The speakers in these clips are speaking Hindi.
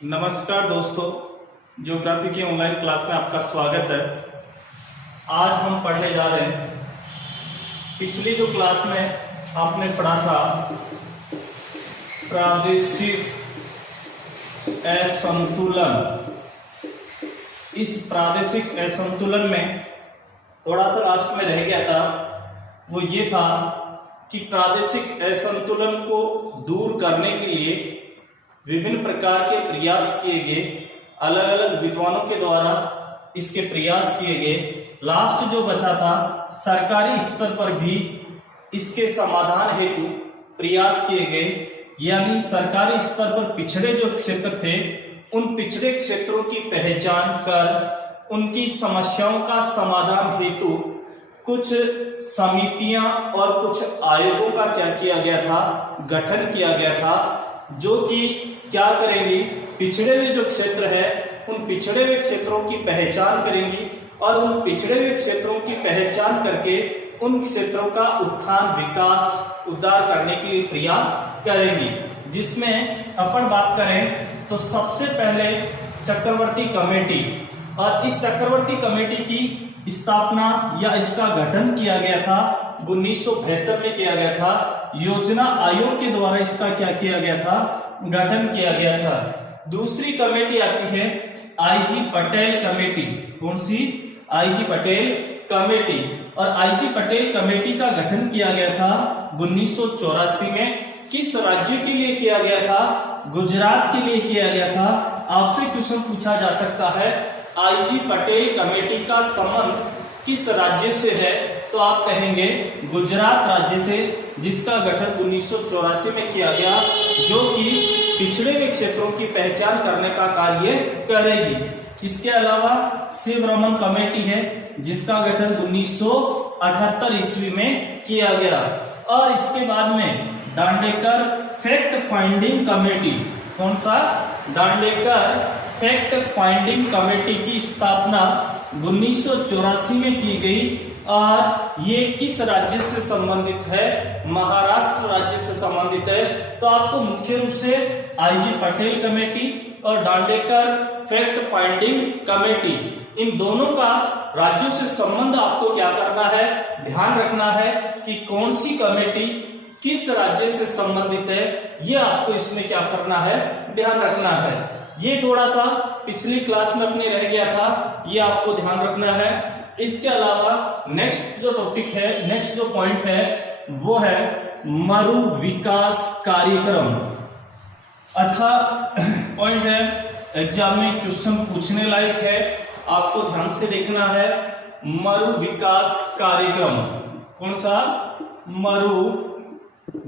नमस्कार दोस्तों, ज्योग्राफी की ऑनलाइन क्लास में आपका स्वागत है। आज हम पढ़ने जा रहे हैं, पिछली जो क्लास में आपने पढ़ा था प्रादेशिक असंतुलन। इस प्रादेशिक असंतुलन में थोड़ा सा लास्ट में रह गया था, वो ये था कि प्रादेशिक असंतुलन को दूर करने के लिए विभिन्न प्रकार के प्रयास किए गए, अलग अलग विद्वानों के द्वारा इसके प्रयास किए गए। लास्ट जो बचा था, सरकारी स्तर पर भी इसके समाधान हेतु प्रयास किए गए, यानी सरकारी स्तर पर पिछड़े जो क्षेत्र थे उन पिछड़े क्षेत्रों की पहचान कर उनकी समस्याओं का समाधान हेतु कुछ समितियां और कुछ आयोगों का क्या किया गया था, गठन किया गया था, जो कि क्या करेंगी, पिछड़े हुए जो क्षेत्र है उन पिछड़े हुए क्षेत्रों की पहचान करेंगी और उन पिछड़े हुए क्षेत्रों की पहचान करके उन क्षेत्रों का उत्थान, विकास, उद्धार करने के लिए प्रयास करेंगी। जिसमें अपन बात करें तो सबसे पहले चक्रवर्ती कमेटी, और इस चक्रवर्ती कमेटी की स्थापना या इसका गठन किया गया था 1972 में किया गया था। योजना आयोग के द्वारा इसका क्या किया गया था, गठन किया गया था। दूसरी कमेटी आती है आईजी पटेल कमेटी। कौन सी? I G Patel committee. और आईजी पटेल कमेटी का गठन किया गया था 1984 में। किस राज्य के लिए किया गया था? गुजरात के लिए किया गया था। आपसे क्वेश्चन पूछा जा सकता है, आईजी पटेल कमेटी का संबंध किस राज्य से है? तो आप कहेंगे गुजरात राज्य से, जिसका गठन 1984 में किया गया, जो कि पिछड़े हुए क्षेत्रों की पहचान करने का कार्य करेगी। इसके अलावा शिव रमन कमेटी है, जिसका गठन 1978 ईस्वी में किया गया। और इसके बाद में दांडेकर फैक्ट फाइंडिंग कमेटी। कौन सा? दांडेकर फैक्ट फाइंडिंग कमेटी की स्थापना 1984 में की गई। और ये किस राज्य से संबंधित है? महाराष्ट्र राज्य से संबंधित है। तो आपको मुख्य रूप से आईजी पटेल कमेटी और दांडेकर फैक्ट फाइंडिंग कमेटी, इन दोनों का राज्यों से संबंध आपको क्या करना है, ध्यान रखना है कि कौन सी कमेटी किस राज्य से संबंधित है, ये आपको इसमें क्या करना है, ध्यान रखना है। ये थोड़ा सा पिछली क्लास में अपने रह गया था, ये आपको ध्यान रखना है। इसके अलावा नेक्स्ट जो टॉपिक है, नेक्स्ट जो पॉइंट है, वो है मरु विकास कार्यक्रम। अच्छा पॉइंट है, एग्जाम में क्वेश्चन पूछने लायक है, आपको ध्यान से देखना है। मरु विकास कार्यक्रम। कौन सा? मरु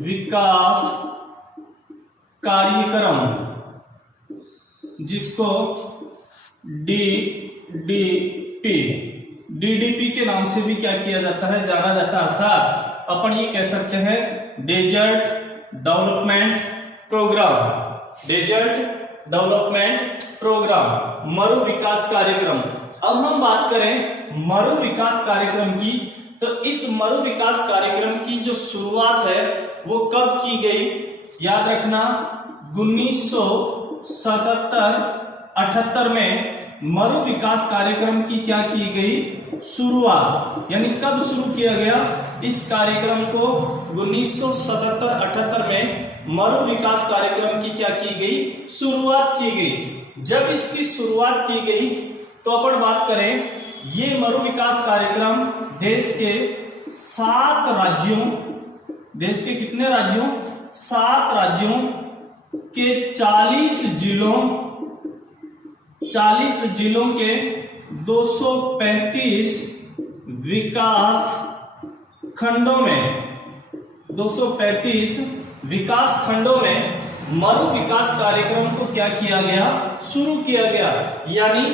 विकास कार्यक्रम, जिसको डीडीपी के नाम से भी क्या किया जाता है, जाना जाता है। अर्थात अपन ये कह सकते हैं desert development programme. Desert development programme, मरु विकास कार्यक्रम। अब हम बात करें मरु विकास कार्यक्रम की, तो इस मरु विकास कार्यक्रम की जो शुरुआत है वो कब की गई? याद रखना, 1977-78 में मरु विकास कार्यक्रम की क्या की गई? शुरुआत। यानी कब शुरू किया गया इस कार्यक्रम को? 1977-78 में मरु विकास कार्यक्रम की क्या की गई? शुरुआत की गई। जब इसकी शुरुआत की गई तो अपन बात करें, ये मरु विकास कार्यक्रम देश के 7 राज्यों, देश के कितने राज्यों? 7 राज्यों के 40 जिलों के 235 विकास खंडों में, 235 विकास खंडों में मरु विकास कार्यक्रम को क्या किया गया? शुरू किया गया। यानी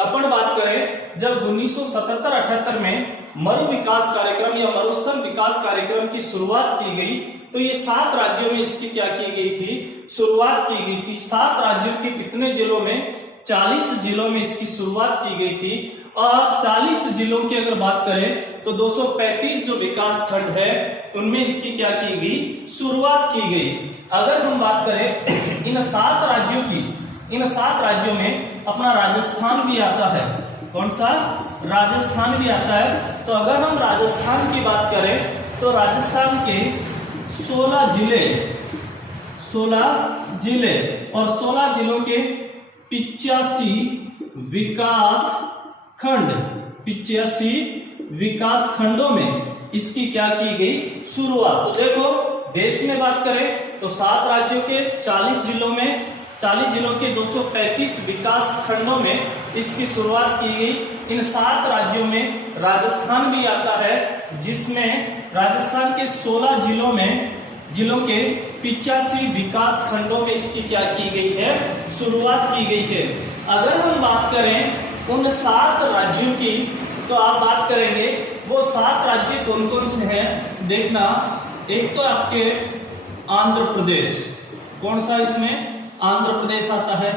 अपन बात करें, जब 1977-78 में मरु विकास कार्यक्रम या मरुस्थल विकास कार्यक्रम की शुरुआत की गई, तो ये 7 राज्यों में इसकी क्या की गई थी? शुरुआत की गई थी। 7 राज्यों के कितने जिलों में? 40 जिलों में इसकी शुरुआत की गई थी। और 40 जिलों की अगर बात करें तो 235 जो विकास खंड है उनमें इसकी क्या की गई? शुरुआत की गई। अगर हम बात करें इन 7 राज्यों की, इन 7 राज्यों में अपना राजस्थान भी आता है। कौन सा? राजस्थान भी आता है। तो अगर हम राजस्थान की बात करें तो राजस्थान के 16 जिले और 16 जिलों के 85 विकास खंडों में इसकी क्या की गई? शुरुआत। तो देखो, देश में बात करें तो 7 राज्यों के 40 जिलों के 235 विकास खंडों में इसकी शुरुआत की गई। इन 7 राज्यों में राजस्थान भी आता है, जिसमें राजस्थान के 16 जिलों के 85 विकास खंडों में इसकी क्या की गई है? शुरुआत की गई है। अगर हम बात करें उन 7 राज्यों की, तो आप बात करेंगे वो 7 राज्य कौन कौन से हैं? देखना, एक तो आपके आंध्र प्रदेश। कौन सा इसमें? आंध्र प्रदेश आता है।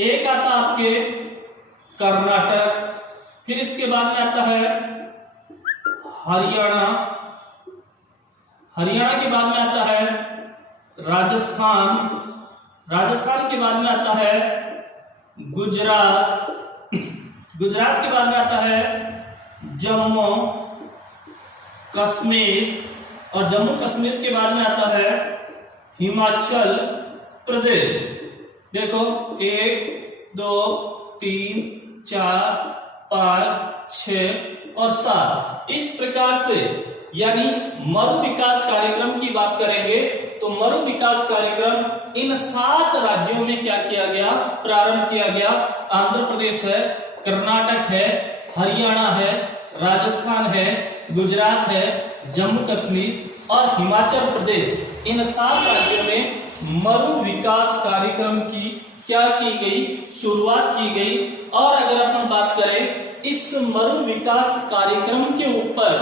एक आता आपके कर्नाटक, फिर इसके बाद में आता है हरियाणा के बाद में आता है राजस्थान के बाद में आता है गुजरात के बाद में आता है जम्मू कश्मीर, और जम्मू कश्मीर के बाद में आता है हिमाचल प्रदेश। देखो, 1 2 3 4 5 6 और 7 इस प्रकार से, यानी मरु विकास कार्यक्रम की बात करेंगे तो मरु विकास कार्यक्रम इन 7 राज्यों में क्या किया गया? प्रारंभ किया गया। आंध्र प्रदेश है, कर्नाटक है, हरियाणा है, राजस्थान है, गुजरात है, जम्मू कश्मीर और हिमाचल प्रदेश। इन 7 राज्यों में मरु विकास कार्यक्रम की क्या की गई? शुरुआत की गई। और अगर अपन बात करें इस मरु विकास कार्यक्रम के ऊपर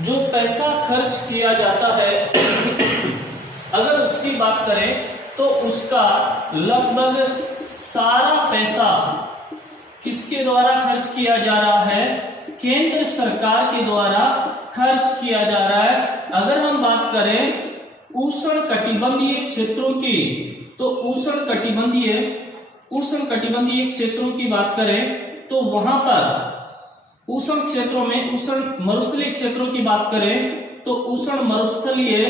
जो पैसा खर्च किया जाता है अगर उसकी बात करें तो उसका लगभग सारा पैसा किसके द्वारा खर्च किया जा रहा है? केंद्र सरकार के द्वारा खर्च किया जा रहा है। अगर हम बात करें उष्ण कटिबंधीय क्षेत्रों की, तो उष्ण कटिबंधीय क्षेत्रों की बात करें तो वहां पर उष्ण क्षेत्रों में, उष्ण मरुस्थलीय क्षेत्रों की बात करें तो उष्ण मरुस्थलीय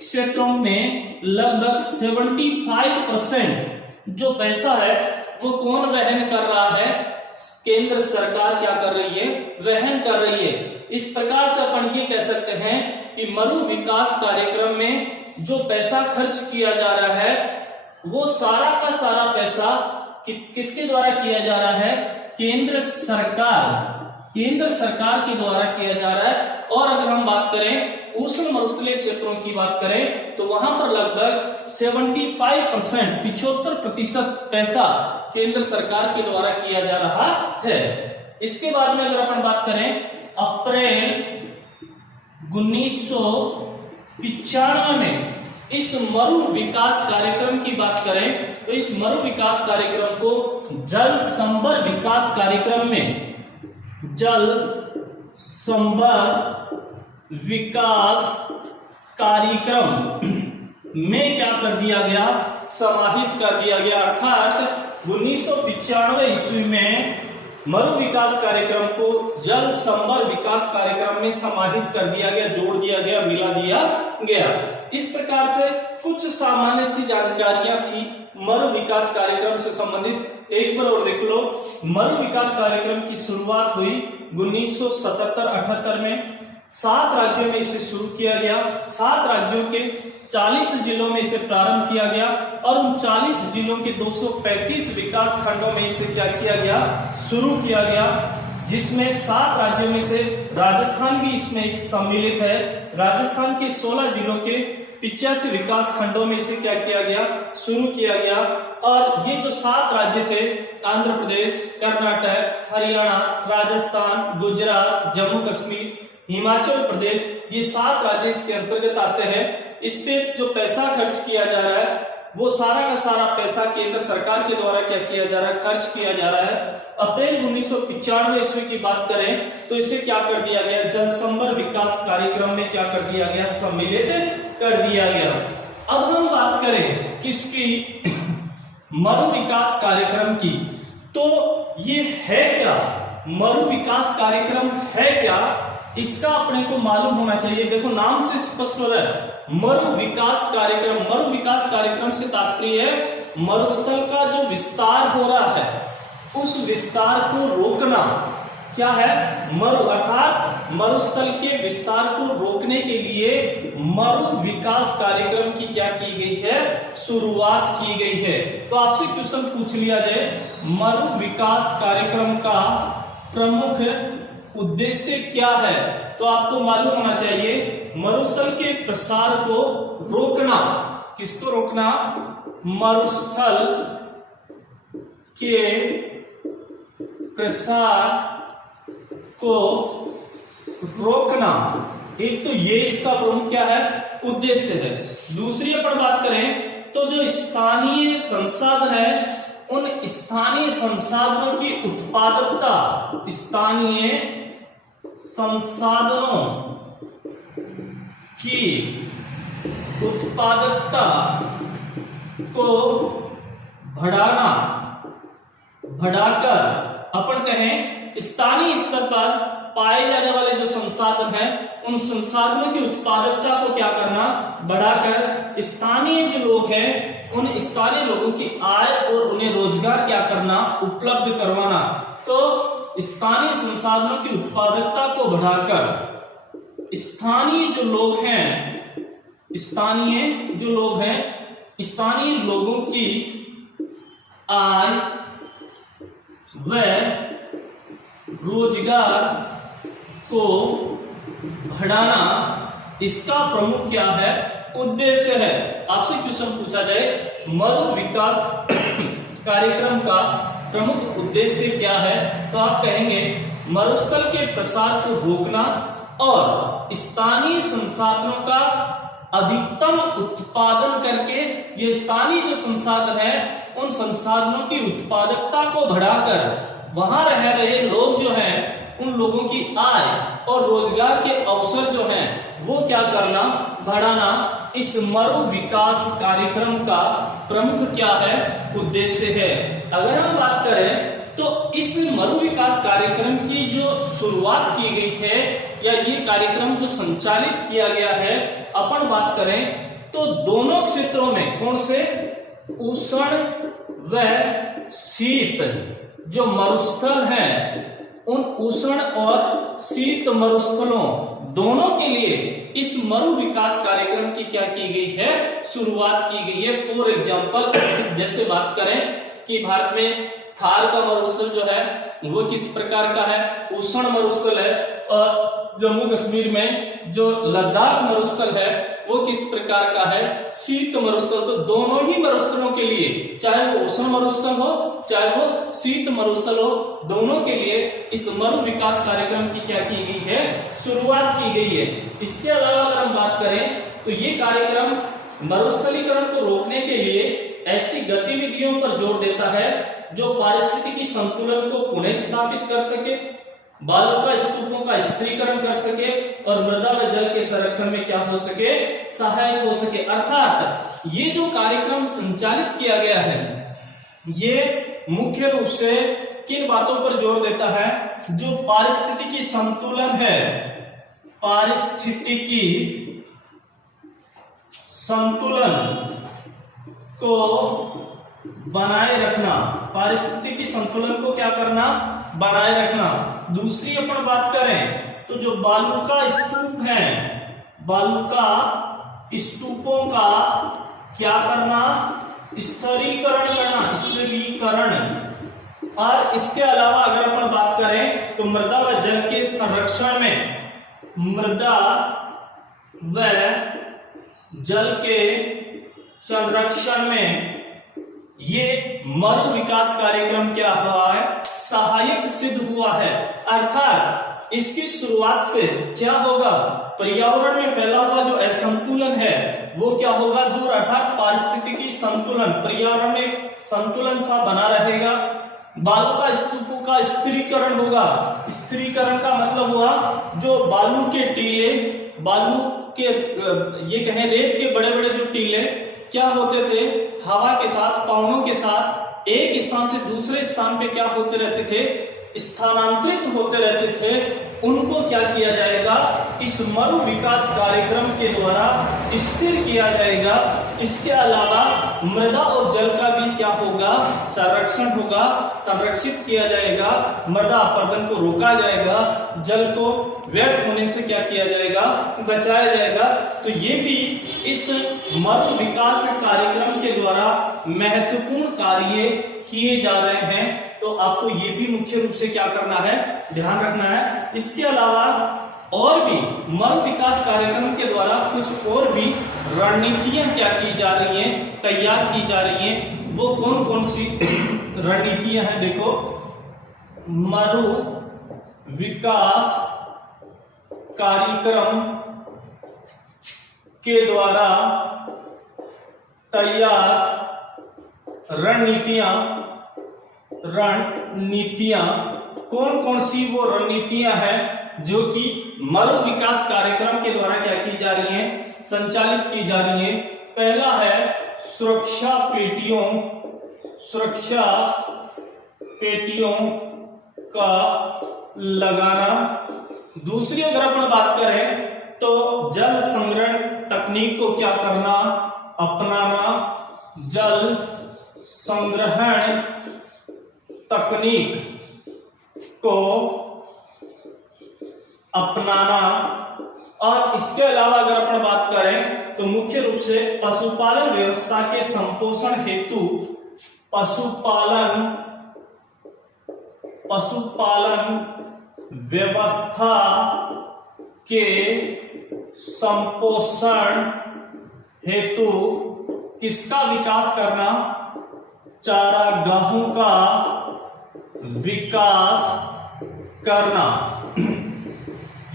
क्षेत्रों में लगभग 75% जो पैसा है वो कौन वहन कर रहा है? केंद्र सरकार क्या कर रही है? वहन कर रही है। इस प्रकार से अपन ये कह सकते हैं कि मरु विकास कार्यक्रम में जो पैसा खर्च किया जा रहा है वो सारा का सारा पैसा किसके द्वारा किया जा रहा है? केंद्र सरकार के द्वारा किया जा रहा है। और अगर हम बात करें उष्ण मरुस्थलीय क्षेत्रों की बात करें तो वहां पर लगभग 75% पैसा केंद्र सरकार के द्वारा किया जा रहा है। इसके बाद में अगर अपन बात करें अप्रैल 1995 में इस मरु विकास कार्यक्रम की बात करें तो इस मरु विकास कार्यक्रम को जल संभर विकास कार्यक्रम में, जल संभर विकास कार्यक्रम में क्या कर दिया गया? समाहित कर दिया गया। अर्थात 1995 ईस्वी में मरु विकास कार्यक्रम को जल संभर विकास कार्यक्रम में समाहित कर दिया गया, जोड़ दिया गया, मिला दिया गया। इस प्रकार से कुछ सामान्य सी जानकारियां थी मरु विकास कार्यक्रम से संबंधित। एक बार और देख लो, मरु विकास कार्यक्रम की शुरुआत हुई 1977-78 में। 7 राज्यों में इसे शुरू किया गया। 7 राज्यों के 40 जिलों में इसे प्रारंभ किया गया और उन 40 जिलों के 235 विकास खंडों में इसे क्या किया गया? शुरू किया गया, जिसमें 7 राज्यों में से राजस्थान भी इसमें एक सम्मिलित है। राजस्थान के 16 जिलों के 85 विकास खंडों में इसे क्या किया गया? शुरू किया गया। और ये जो 7 राज्य थे, आंध्र प्रदेश, कर्नाटक, हरियाणा, राजस्थान, गुजरात, जम्मू कश्मीर, हिमाचल प्रदेश, ये 7 राज्य इसके अंतर्गत आते हैं। इस पे जो पैसा खर्च किया जा रहा है वो सारा का सारा पैसा केंद्र सरकार के द्वारा क्या किया जा रहा है? खर्च किया जा रहा है। अप्रैल 1995 ईस्वी की बात करें तो इसे क्या कर दिया गया? जल संभर विकास कार्यक्रम में क्या कर दिया गया? सम्मिलित कर दिया गया। अब हम बात करें किसकी? मरु विकास कार्यक्रम की। तो ये है क्या, मरु विकास कार्यक्रम है क्या, इसका अपने को मालूम होना चाहिए। देखो नाम से स्पष्ट हो रहा है मरु विकास कार्यक्रम। मरु विकास कार्यक्रम से तात्पर्य है मरुस्थल का जो विस्तार हो रहा है उस विस्तार को रोकना। क्या है, मरु अर्थात मरुस्थल के विस्तार को रोकने के लिए मरु विकास कार्यक्रम की क्या की गई है, शुरुआत की गई है। तो आपसे क्वेश्चन पूछ लिया जाए मरु विकास कार्यक्रम का प्रमुख उद्देश्य क्या है, तो आपको मालूम होना चाहिए मरुस्थल के प्रसार को रोकना। किसको रोकना, मरुस्थल के प्रसार को रोकना। एक तो ये इसका प्रमुख क्या है, उद्देश्य है। दूसरी अपन बात करें तो जो स्थानीय संसाधन है उन स्थानीय संसाधनों की उत्पादकता, स्थानीय संसाधनों की उत्पादकता को बढ़ाकर अपन कहें स्थानीय स्तर पर पाए जाने वाले जो संसाधन हैं उन संसाधनों की उत्पादकता को क्या करना, बढ़ाकर स्थानीय जो लोग हैं उन स्थानीय लोगों की आय और उन्हें रोजगार क्या करना, उपलब्ध करवाना। तो स्थानीय संसाधनों की उत्पादकता को बढ़ाकर स्थानीय जो लोग हैं, स्थानीय लोगों की आय व रोजगार को बढ़ाना, इसका प्रमुख क्या है, उद्देश्य है। आपसे क्वेश्चन पूछा जाए मरु विकास कार्यक्रम का प्रमुख उद्देश्य क्या है, तो आप कहेंगे मरुस्थल के प्रसार को रोकना और स्थानीय संसाधनों का अधिकतम उत्पादन करके ये स्थानीय जो संसाधन है उन संसाधनों की उत्पादकता को बढ़ाकर वहां रह रहे लोग जो हैं उन लोगों की आय और रोजगार के अवसर जो हैं वो क्या करना, बढ़ाना। इस मरु विकास कार्यक्रम का प्रमुख क्या है, उद्देश्य है। अगर हम बात करें तो इस मरु विकास कार्यक्रम की जो शुरुआत की गई है या ये कार्यक्रम जो संचालित किया गया है, अपन बात करें तो दोनों क्षेत्रों में, कौन से, उष्ण व शीत जो मरुस्थल हैं उन उष्ण और शीत मरुस्थलों दोनों के लिए इस मरु विकास कार्यक्रम की क्या की गई है, शुरुआत की गई है। फॉर एग्जाम्पल जैसे बात करें कि भारत में थार का मरुस्थल जो है वो किस प्रकार का है, उष्ण मरुस्थल है, और जम्मू कश्मीर में जो लद्दाख मरुस्थल है वो किस प्रकार का है, शीत मरुस्थल। तो दोनों ही मरुस्थलों के लिए, चाहे वो उष्ण मरुस्थल हो चाहे वो शीत मरुस्थल हो, दोनों के लिए इस मरु विकास कार्यक्रम की क्या की गई है, शुरुआत की गई है। इसके अलावा अगर हम बात करें तो ये कार्यक्रम मरुस्थलीकरण को रोकने के लिए ऐसी गतिविधियों पर जोर देता है जो पारिस्थितिकी संतुलन को पुनः स्थापित कर सके, बालू का स्तूपों का स्थिरीकरण कर सके और मृदा व जल के संरक्षण में क्या हो सके, सहायक हो सके। अर्थात ये जो कार्यक्रम संचालित किया गया है ये मुख्य रूप से किन बातों पर जोर देता है, जो पारिस्थितिकी संतुलन है, पारिस्थितिकी संतुलन को बनाए रखना, पारिस्थितिकी संतुलन को क्या करना, बनाए रखना। दूसरी अपन बात करें तो जो बालू का स्तूप है, बालू का स्तूपों का क्या करना, स्थिरीकरण करना, स्थिरीकरण। और इसके अलावा अगर अपन बात करें तो मृदा व जल के संरक्षण में, मृदा व जल के संरक्षण में ये मरु विकास कार्यक्रम क्या हुआ है, सहायक सिद्ध हुआ है। अर्थात इसकी शुरुआत से क्या होगा, पर्यावरण में फैला हुआ जो असंतुलन है वो क्या होगा, दूर, अर्थात पारिस्थितिकी संतुलन, पर्यावरण में संतुलन सा बना रहेगा। बालू का स्तूपों का स्थिरीकरण होगा। स्थिरीकरण का मतलब हुआ जो बालू के टीले, बालू के ये कहें रेत के बड़े बड़े जो टीले क्या होते थे, हवा के साथ, पवनों के साथ एक स्थान से दूसरे स्थान पे क्या होते रहते थे, स्थानांतरित होते रहते थे। उनको क्या किया जाएगा, इस मरु विकास कार्यक्रम के द्वारा स्थिर किया जाएगा। इसके अलावा मृदा और जल का भी क्या होगा, संरक्षण होगा, संरक्षित किया जाएगा। मृदा अपरदन को रोका जाएगा, जल को व्यर्थ होने से क्या किया जाएगा, बचाया जाएगा। तो ये भी इस मरु विकास कार्यक्रम के द्वारा महत्वपूर्ण कार्य किए जा रहे हैं। तो आपको ये भी मुख्य रूप से क्या करना है, ध्यान रखना है। इसके अलावा और भी मरु विकास कार्यक्रम के द्वारा कुछ और भी रणनीतियां क्या की जा रही हैं, तैयार की जा रही हैं। वो कौन कौन सी रणनीतियां हैं, देखो, मरु विकास कार्यक्रम के द्वारा तैयार रणनीतियां कौन कौन सी वो रणनीतियां हैं जो कि मरु विकास कार्यक्रम के द्वारा क्या की जा रही हैं, संचालित की जा रही हैं। पहला है सुरक्षा पेटियों का लगाना। दूसरी अगर अपन बात करें तो जल संग्रहण तकनीक को क्या करना, अपनाना। जल संग्रहण तकनीक को अपनाना। और इसके अलावा अगर अपन बात करें तो मुख्य रूप से पशुपालन व्यवस्था के संपोषण हेतु पशुपालन व्यवस्था के संपोषण हेतु किसका विकास करना, चारागाहों का विकास करना।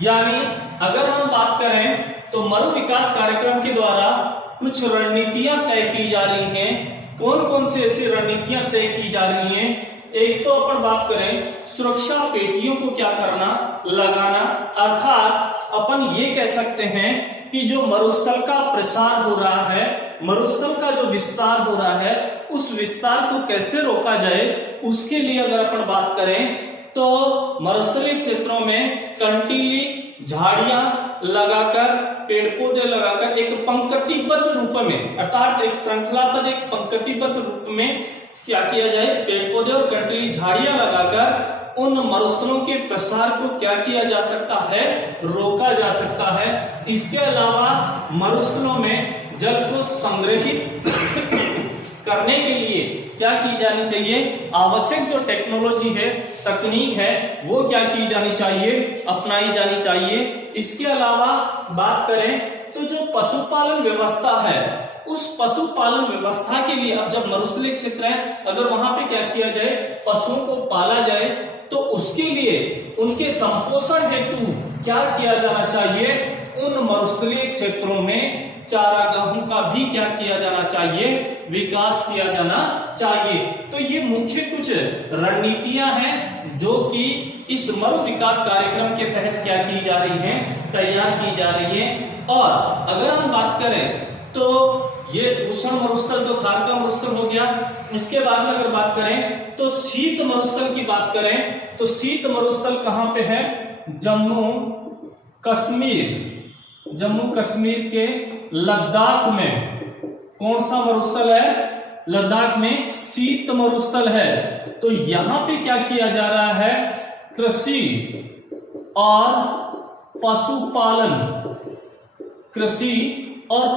यानी अगर हम बात करें तो मरु विकास कार्यक्रम के द्वारा कुछ रणनीतियां तय की जा रही हैं। कौन कौन सी ऐसी रणनीतियां तय की जा रही हैं? एक तो अपन बात करें सुरक्षा पेटियों को क्या करना, लगाना। अर्थात अपन ये कह सकते हैं कि जो मरुस्थल का प्रसार हो रहा है, मरुस्थल का जो विस्तार हो रहा है, उस विस्तार को कैसे रोका जाए, उसके लिए अगर अपन बात करें तो मरुस्थलीय क्षेत्रों में कंटीली झाड़ियां लगाकर, पेड़ पौधे लगाकर एक पंक्तिबद्ध रूप में, अर्थात एक श्रृंखलाबद्ध, एक पंक्तिबद्ध रूप में क्या किया जाए, पेड़ पौधे और कंटीली झाड़ियां लगाकर उन मरुस्थलों के प्रसार को क्या किया जा सकता है, रोका जा सकता है। इसके अलावा मरुस्थलों में जल को संग्रहित करने के लिए क्या की जानी चाहिए, आवश्यक जो टेक्नोलॉजी है, तकनीक है, वो क्या की जानी चाहिए, अपनाई जानी चाहिए। इसके अलावा बात करें तो जो पशुपालन व्यवस्था है, उस पशुपालन व्यवस्था के लिए, अब जब मरुस्थलीय क्षेत्र है, अगर वहां पे क्या किया जाए, पशुओं को पाला जाए, तो उसके लिए उनके संपोषण हेतु क्या किया जाना चाहिए, उन मरुस्थलीय क्षेत्रों में चारागाहों का भी क्या किया जाना चाहिए, विकास किया जाना चाहिए। तो ये मुख्य कुछ रणनीतियां हैं जो कि इस मरु विकास कार्यक्रम के तहत क्या की जा रही हैं, तैयार की जा रही हैं। और अगर हम बात करें तो ये उष्ण मरुस्थल जो खार का मरुस्थल हो गया। इसके बाद में अगर बात करें तो शीत मरुस्थल की बात करें तो शीत मरुस्थल कहां पे है, जम्मू कश्मीर के लद्दाख में। कौन सा मरुस्थल है, लद्दाख में शीत मरुस्थल है। तो यहां पे क्या किया जा रहा है, कृषि और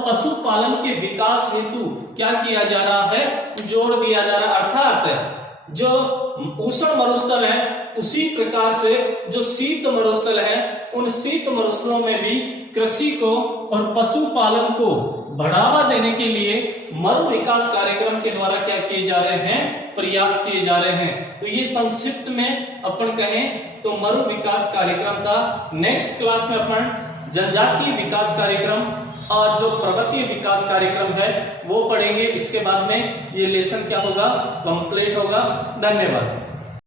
पशुपालन के विकास हेतु क्या किया जा रहा है, जोर दिया जा रहा है। अर्थात जो उष्ण मरुस्थल है उसी प्रकार से जो शीत मरुस्थल है, उन शीत मरुस्थलों में भी कृषि को और पशुपालन को बढ़ावा देने के लिए मरु विकास कार्यक्रम के द्वारा क्या किए जा रहे हैं, प्रयास किए जा रहे हैं। तो ये संक्षिप्त में अपन कहें तो मरु विकास कार्यक्रम था। नेक्स्ट क्लास में अपन जनजातीय विकास कार्यक्रम और जो पर्वतीय विकास कार्यक्रम है वो पढ़ेंगे। इसके बाद में ये लेसन क्या होगा, कंप्लीट होगा। धन्यवाद।